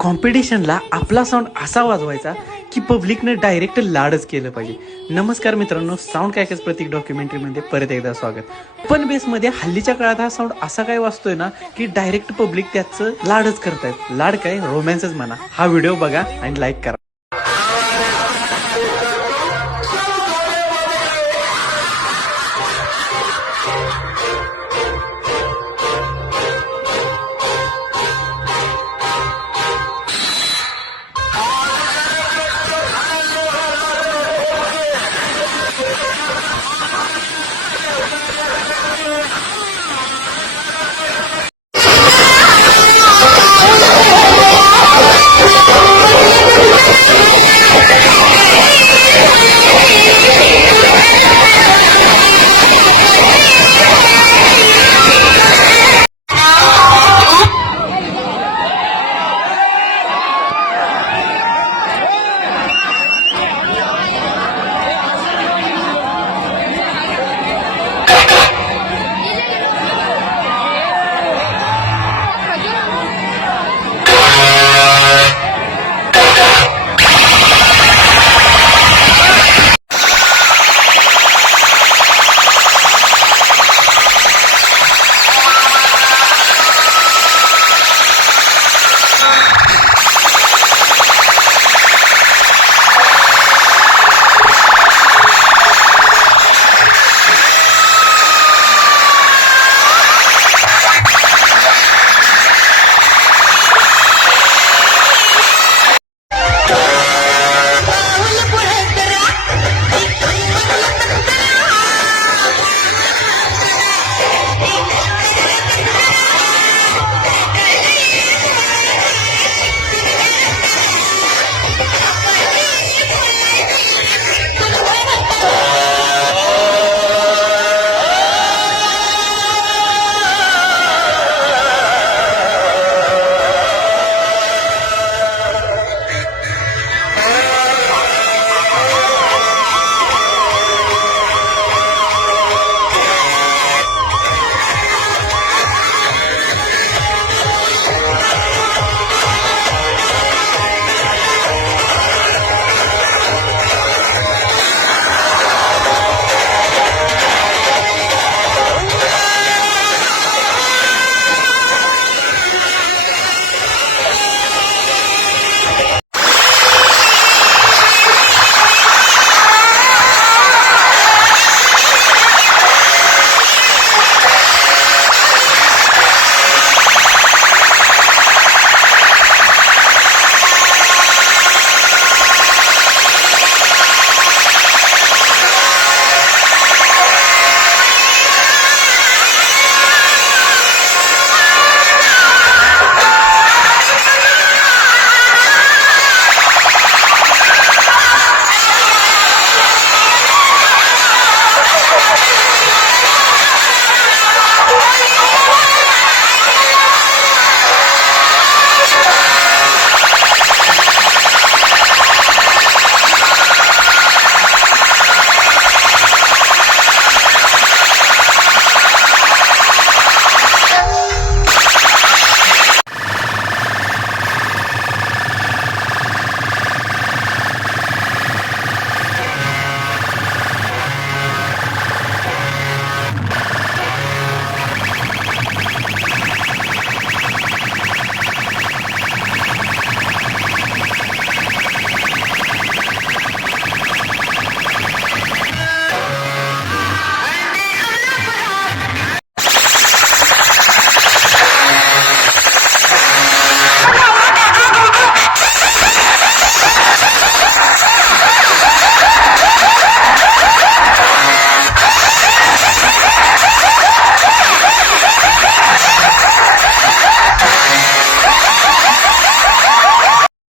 कॉम्पिटिशनला आपला साऊंड असा वाजवायचा की पब्लिकने डायरेक्ट लाडच केलं पाहिजे। नमस्कार मित्रांनो, साऊंड कॅकेस प्रतीक डॉक्युमेंटरीमध्ये परत एकदा स्वागत। पण बेसमध्ये हल्लीच्या काळात हा साऊंड असा काय वाजतोय ना की डायरेक्ट पब्लिक त्याचं लाडच करतायत। लाड काय, रोमॅन्सच म्हणा। हा व्हिडिओ बघा आणि लाईक करा।